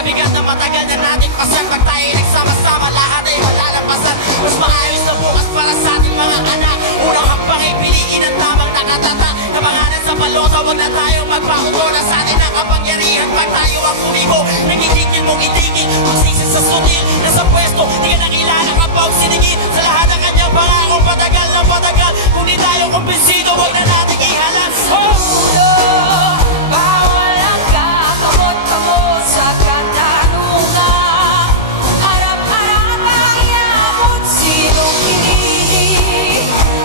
Sa bigat na matagal na natin pasan, pag tayo nagsama-sama, lahat ay malalampasan. Mas maayos na bukas para sa ating mga anak. Unang hambang ay piliin ang tamang nakatata. Kapangalan sa balota, huwag na tayong magpakuto. Na sa atin ang kapangyarihan pag tayo ang pumigo. Nagigigil mong itigil, magsisi sa sutil. Nasa pwesto, di ka nakilala kapag sinigil. Sa lahat ng kanyang pangako, patagal na patagal. Kung di tayo kumbinsido, huwag na natin ihalan. Bawal ang kakamot-kamot sa katanungan. Harap-harap ang iabot, sinong pinili.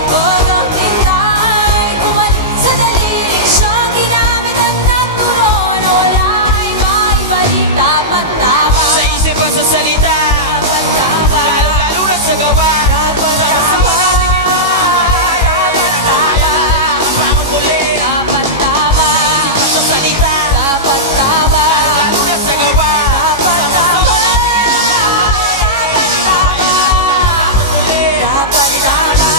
Huwag ang hintay, bumalik sa daliri. Siyang ginamit at nagturon, wala ay maibalik. Dapat tama Sa isip at sa salita, dapat tama lalo-lalo na sa gawa. dapat tama Bangon muli, dapat tama sa salita, dapat tama lalo na sa gawa. dapat tama dapat tama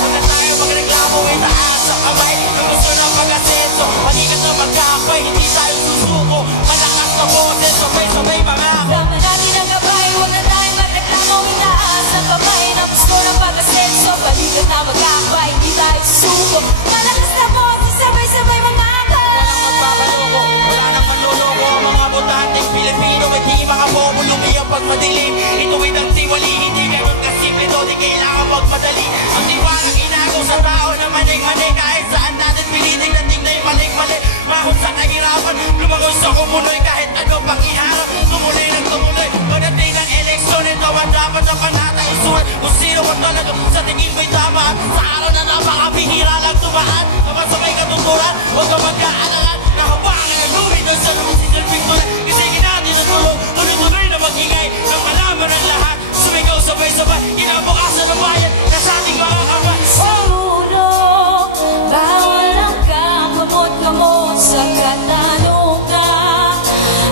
Huwag na tayo magreklamo, itaas ang kamay. Kung gusto ng pag-asenso, pag-ikat na magkakapay, hindi tayo susuko. Malakas na boses, sabay-sabay pangako. Dama natin ang gabay, huwag na tayong magreklamo. Itaas ang kamay na gusto ng pag-asenso. Balikan na magkakapay, hindi tayo susuko. Malakas na boses, sabay-sabay mamako. Walang magpapaloko, wala nang manloloko. Mga botanteng Pilipino, hindi mga bobo lumiyak pag madilim. Ituwid ang tiwali, hindi ganun kasimple to, di kailangan magmadali. Ang tiwanang inagaw sa tao na maning-mani. Kahit saan natin piliting nating na yung maling-mali. Mahon sa kahirapan, lumagoy sa kumunoy. Kahit ano pang iharap, tumuloy ng tumuloy. Pagdating ng eleksyon, ito ang dapat na panatayusuan. Kung sino ang talaga sa tingin mo'y tama. Sa araw na napakabihira lang tumaan. Kapag sa may katuturan, huwag ka magkaalala. Nahawakan ang lumi doon sa lumisilping tulad. Kasi natin ang tulong, tuloy-tuloy na mag-ingay. Nang malaman ang lahat, sumigaw sabay-sabay. Kinabukasan ng bayan na sa ating mga kamay. Sunog, bawal ang kakamot-kamot sa katanungan.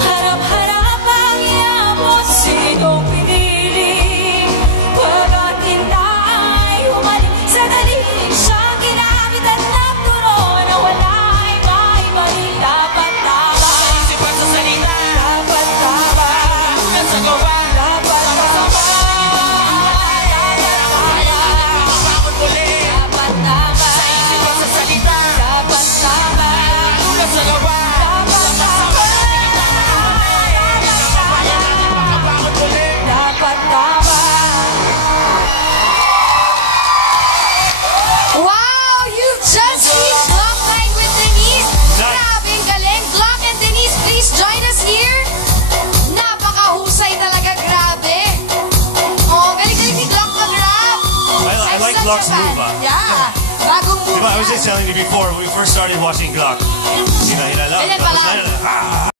Harap-harap ang iabot, sinong pinili. Huwag ang hintay, humalik sa daliri. Siyang ginamit at nagturon na wala ay maibalik. Dapat tama, Isip at sa salita, dapat tama, hanggang sa gawa. dapat tama, Bangon muli, dapat tama, isip at sa salita, dapat tama. lalo na sa gawa. Bangon muli. Dapat tama. Wow! You just reached Glock Line with Denise. Grabing galing. Glock and Denise, please join us here. Napakahusay talaga, grabe. Oh, galing-galing si Glock mag-rap. I like Excellent Glock's Japan. move, Yeah. Bagong move Diba, I was yan. just telling you before, when we first started watching Glock, hindi na hilala. Ganyan pala.